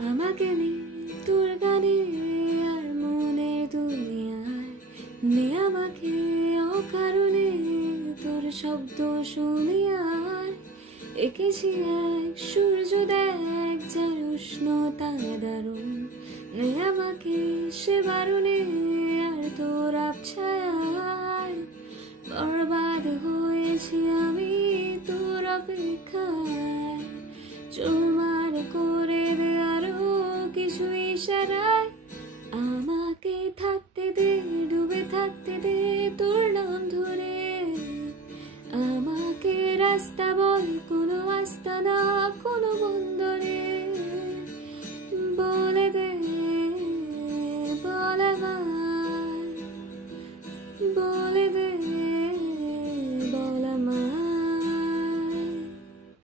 আমাকে নিয়ে তোর গানে আর মনের দুনিয়ায় নে আমাকে অকারণে তোর শব্দ শুনিয়ায় এঁকেছি এক সূর্য দেখ যার উষ্ণতা দারুণ নে আমাকে সে বারণে আর তোর আবছায়ায় বরবাদ হয়েছি আমি তোর অপেক্ষায় চুরমার করে দে আরো কিছু ইশারায় আমাকে থাকতে দে ডুবে থাকতে দে তোর নাম ধরে আমাকে রাস্তা বল কোনো আস্তানা কোনো বন্দরে বলে দে বল আমায় বলে